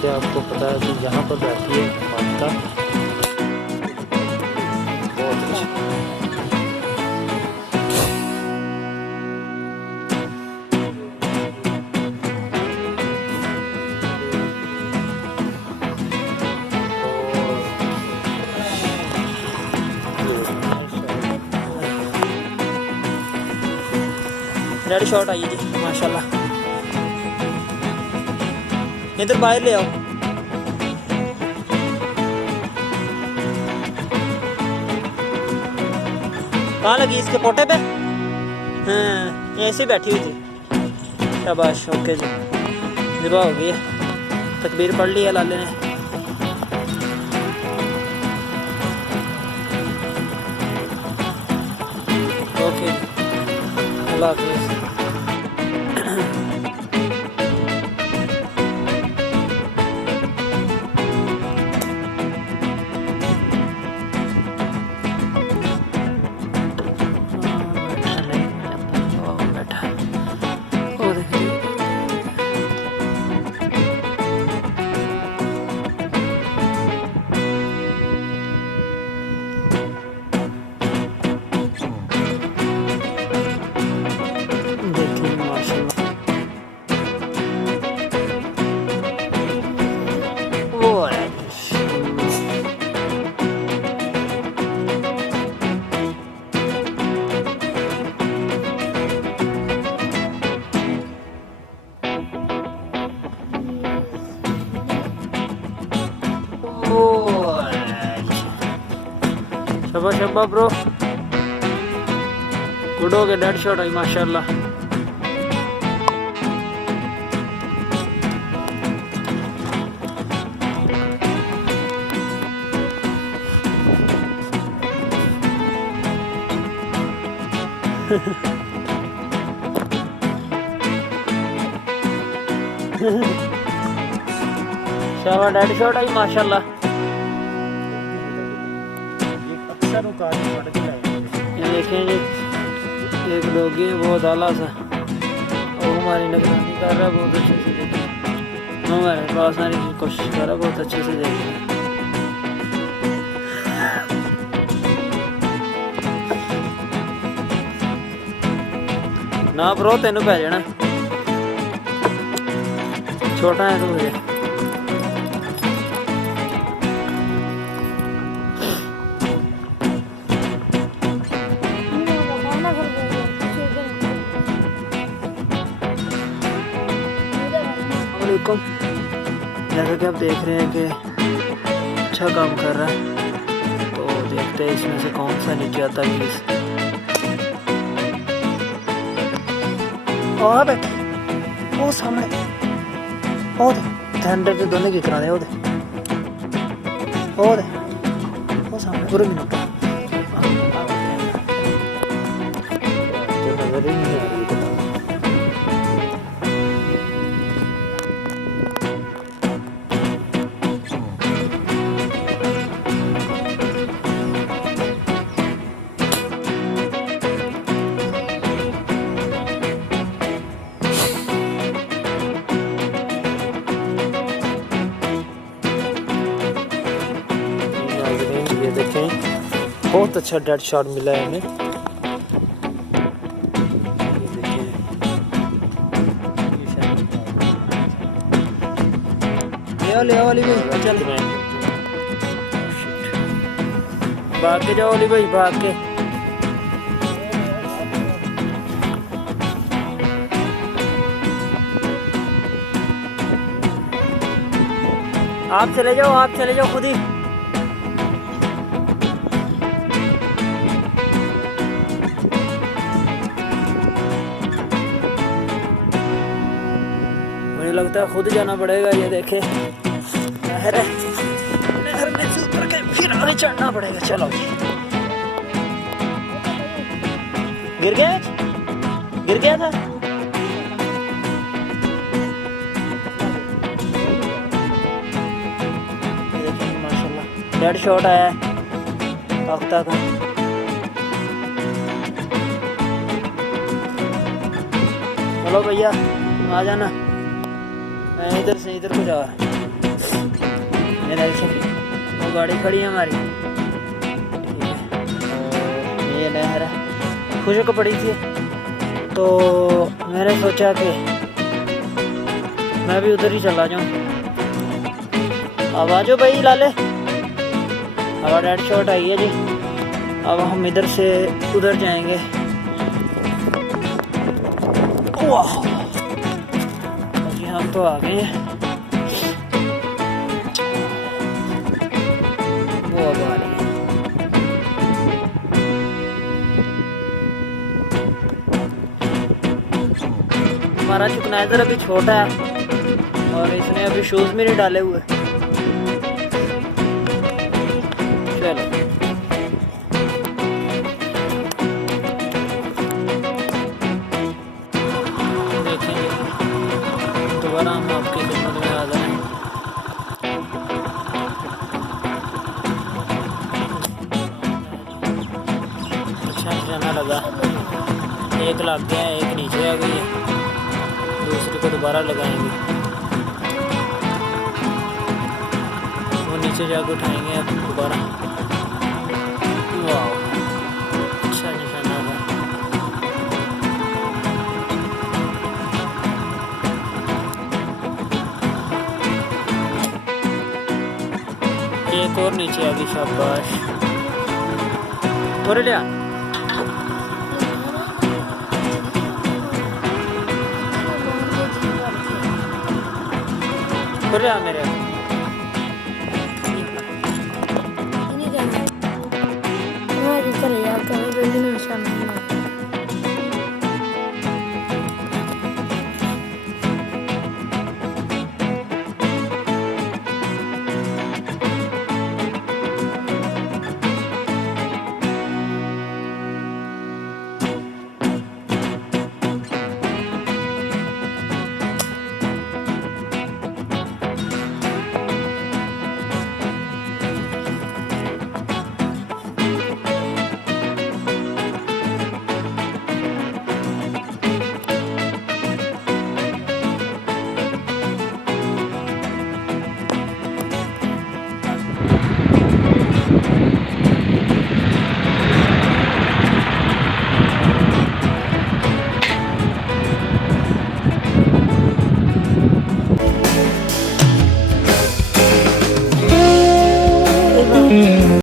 बात है, आपको पता है कि यहाँ पर बैठी है माता बहुत अच्छी। रेड शॉट आई है जी माशाल्लाह। इधर बाहर ले आओ। कहाँ लगी? इसके पोटे पे? हाँ, ऐसे बैठी हुई थी। शाबाश, ओके जी, ज़िबा हो गई है। तकबीर पढ़ ली है लाले ने। ओके, अल्लाह हाफिज़। शबा शबा ब्रो, गुड हो गया। डेड शॉट आई माशाल्लाह। शाबाश, डेड शॉट आई माशाल्लाह। ये देखें जी, एक डॉगी है बहुत आला सा, और हमारी निगरानी कर रहा है बहुत अच्छे से। देखें, हमारे पास आने की कोशिश कर रहा है बहुत अच्छे से। देखें ना ब्रो, तेनों पै जाना, छोटा है तू मुझे। जैसा कि आप देख रहे हैं कि अच्छा काम कर रहा है, तो देखते हैं इसमें से कौन सा नीचे आता है। प्लीज और बैठे वो सामने, वो ध्यान दे, दोनों की करा दे, वो सामने पूरे मिनट नजर ही नहीं आ रही। ये देखें, बहुत अच्छा डेड शॉट मिला है हमें। ले आओ अली भाई, चल भाग के जाओ अली भाई, भाग के। आप चले जाओ खुद ही। मुझे लगता है खुद जाना पड़ेगा। ये देखे, नहर में से उतर के फिर आगे चढ़ना पड़ेगा। चलो जी, गिर गया था। माशाल्लाह, डेड शॉट आया है पाख्ता का। चलो भैया आ जाना, मैं इधर से इधर को जा रहा। ये देखिए वो गाड़ी खड़ी है हमारी, ठीक है। ये नहर खुशक पड़ी थी तो मैंने सोचा कि मैं भी उधर ही चला जाऊँ। अब आ जाओ भाई लाले, हवा डेड शॉट आई है जी। अब हम इधर से उधर जाएंगे। वाह जी हम तो आ गए हैं। वो अब आ रही है। हमारा चुकनाइजर अभी छोटा है और इसने अभी शूज भी नहीं डाले हुए। चलो देखेंगे दोबारा हम आपकी खिदमत में आ जाएं। अच्छा निशाना लगा, एक लग गया, एक नीचे आ गई है, दूसरे को दोबारा लगाएंगे। वो नीचे जाकर उठाएंगे अब दोबारा। वाह अच्छा निशाना था। एक और नीचे आ गई, शाबाश। थोड़े लिया मेरे